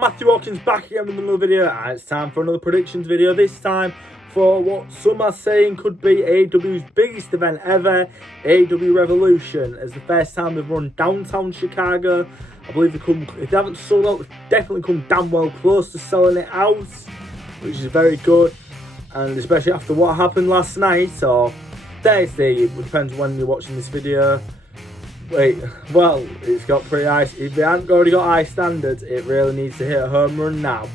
Matthew Hawkins back again with another video, and it's time for another predictions video. This time for what some are saying could be AEW's biggest event ever, AEW Revolution. It's the first time they've run downtown Chicago. I believe if they haven't sold out, they've definitely come damn well close to selling it out, which is very good. And especially after what happened last night, or Thursday, it depends when you're watching this video. Well, it's got pretty high. If it hasn't already got high standards, it really needs to hit a home run now.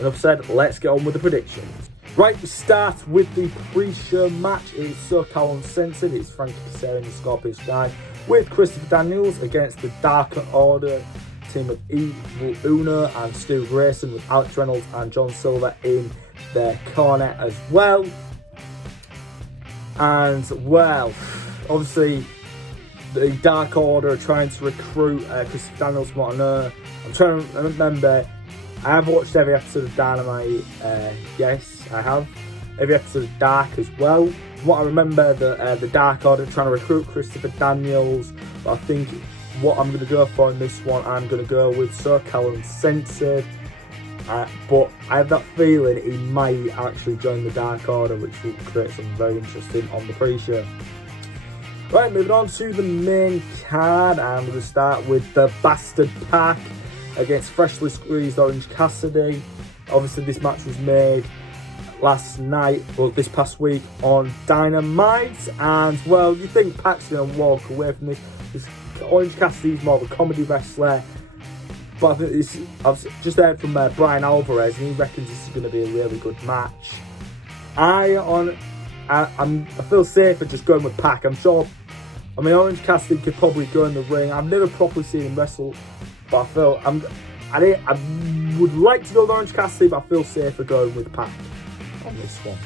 Enough said, let's get on with the predictions. Right, we start with the pre-show match. It is SoCal Uncensored. It's Frankie Kazarian and Scorpio Sky with Christopher Daniels against the Dark Order team of Evil Uno and Stu Grayson, with Alex Reynolds and John Silver in their corner as well. And, well, obviously the Dark Order are trying to recruit Christopher Daniels from what I know. I'm trying to remember. I have watched every episode of Dynamite. Yes, I have. Every episode of Dark as well. From what I remember, the Dark Order are trying to recruit Christopher Daniels. But I think what I'm going to go for in this one, I'm going to go with SoCal Uncensored. But I have that feeling he might actually join the Dark Order, which will create something very interesting on the pre-show. Right, moving on to the main card, and we're going to start with the Bastard Pack against Freshly Squeezed Orange Cassidy. Obviously, this match was made last night, well, this past week on Dynamite, and, well, you think Pac's going to walk away from this. Orange Cassidy's more of a comedy wrestler, but I think I've just heard from Brian Alvarez, and he reckons this is going to be a really good match. I feel safer just going with Pac. I'm sure. I mean, Orange Cassidy could probably go in the ring. I've never properly seen him wrestle, but I would like to go with Orange Cassidy, but I feel safer going with Pac on this one.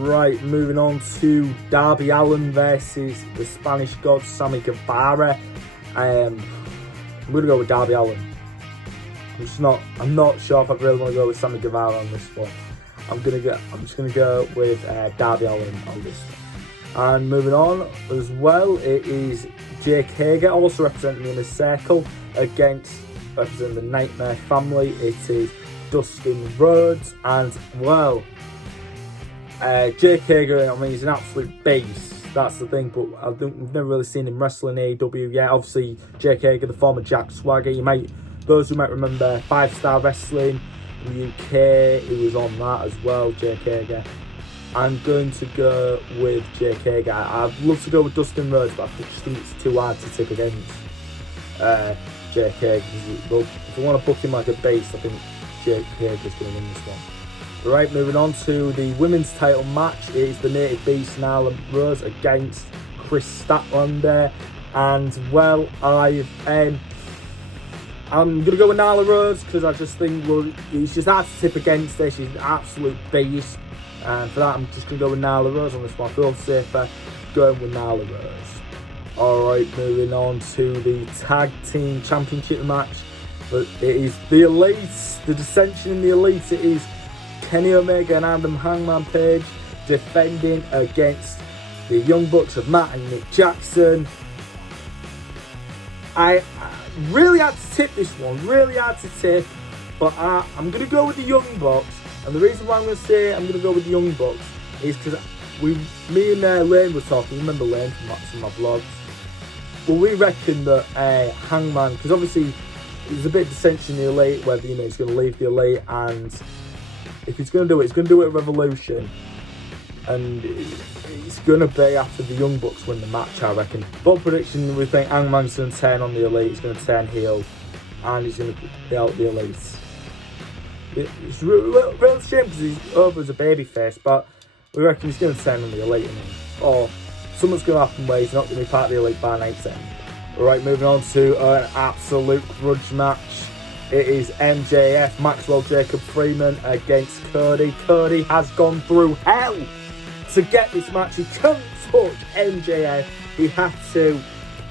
Right, moving on to Darby Allin versus the Spanish God Sammy Guevara. I'm going to go with Darby Allin. I'm not sure if I really want to go with Sammy Guevara on this one. I'm just gonna go with Darby Allin on this one. And moving on as well, it is Jake Hager, also representing the Inner Circle, against representing the Nightmare Family. It is Dustin Rhodes, and, well, Jake Hager, I mean, he's an absolute beast. That's the thing, but we've never really seen him wrestle in AEW yet. Obviously, Jake Hager, the former Jack Swagger, those who might remember 5 Star Wrestling in the UK, he was on that as well, Jake Hager. I'm going to go with Jake Hager. I'd love to go with Dustin Rhodes, but I just think it's too hard to tip against Jake Hager. If I want to book him like a base, I think Jake Hager's going to win this one. Right, moving on to the women's title match. It is the Native Beast, Nyla Rose, against Chris Statlander. And, well, I'm going to go with Nyla Rose because I just think, well, he's just hard to tip against her. She's an absolute beast. And for that, I'm just going to go with Nyla Rose on this one. I feel safer going with Nyla Rose. Alright, moving on to the Tag Team Championship match. But it is the Elite, the dissension in the Elite. It is Kenny Omega and Adam Hangman Page defending against the Young Bucks of Matt and Nick Jackson. I really hard to tip this one, really hard to tip, but I'm going to go with the Young Bucks. And the reason why I'm going to say I'm going to go with the Young Bucks is because me and Lane were talking. You remember Lane from my vlogs? Well, we reckon that Hangman, because obviously there's a bit of dissension in the Elite, whether he's going to leave the Elite, and if he's going to do it, he's going to do it at Revolution, and it's going to be after the Young Bucks win the match, I reckon. But prediction, we think Hangman's going to turn on the Elite, he's going to turn heel, and he's going to be out the Elite. It's a real shame because he's over as a babyface, but we reckon he's going to turn on the Elite, or something's going to happen where he's not going to be part of the Elite by night's end. Alright, moving on to an absolute grudge match. It is MJF, Maxwell Jacob Freeman, against Cody. Cody has gone through hell to get this match. He couldn't touch MJF. He had to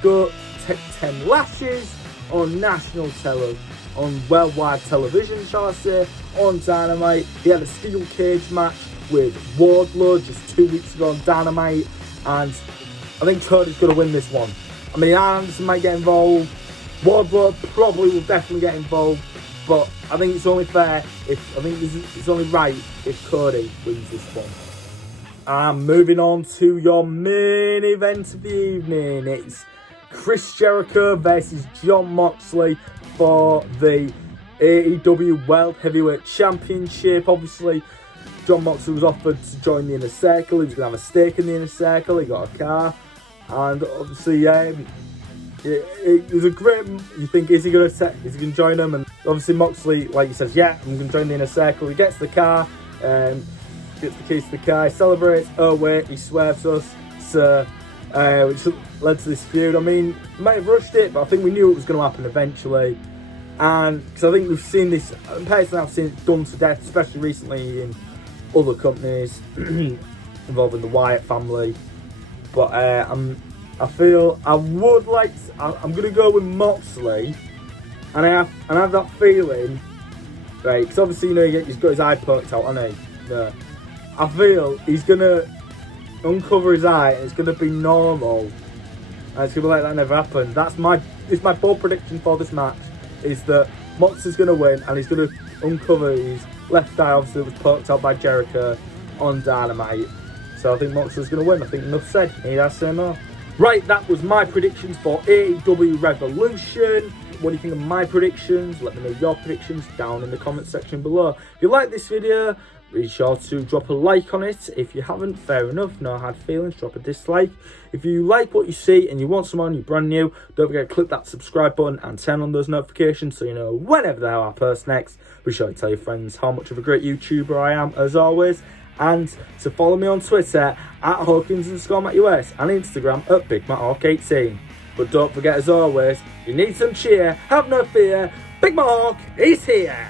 go take 10 lashes on national television, on worldwide television, shall I say, on Dynamite. He had a steel cage match with Wardlow just 2 weeks ago on Dynamite, and I think Cody's going to win this one. I mean, Anderson might get involved. Wardlow probably will definitely get involved, But I think it's only fair it's only right if Cody wins this one. And moving on to your main event of the evening, it's Chris Jericho versus Jon Moxley for the AEW World Heavyweight Championship. Obviously, Jon Moxley was offered to join the Inner Circle. He was going to have a stake in the Inner Circle. He got a car. And obviously, it was a great... You think, is he going to join them? And obviously, Moxley, like he says, yeah, I'm going to join the Inner Circle. He gets the car, gets the keys to the car, he celebrates. Oh, wait, he swerves us. So, which led to this feud. I mean, he might have rushed it, but I think we knew it was going to happen eventually. And because I think we've seen this, personally I've seen it done to death, especially recently in other companies involving the Wyatt family. But I feel I would like to, I'm going to go with Moxley, and I have that feeling, right? Because obviously, you know, he's got his eye poked out, hasn't he? I feel he's going to uncover his eye, and it's going to be normal, and it's going to be like that never happened. It's my bold prediction for this match, is that Moxley's going to win, and he's going to uncover his left eye, obviously, that was poked out by Jericho on Dynamite. So I think Moxley's going to win. I think enough said. Need I say more? Right, that was my predictions for AEW Revolution. What do you think of my predictions? Let me know your predictions down in the comment section below. If you like this video, be sure to drop a like on it. If you haven't, fair enough, no hard feelings, drop a dislike. If you like what you see and you want someone, you're brand new, don't forget to click that subscribe button and turn on those notifications so you know whenever the hell I post next. Be sure to tell your friends how much of a great YouTuber I am, as always. And to follow me on Twitter at Hawkins_MattUS and Instagram at BigMattHawk18. But don't forget, as always, if you need some cheer, have no fear, Big Matt Hawk is here!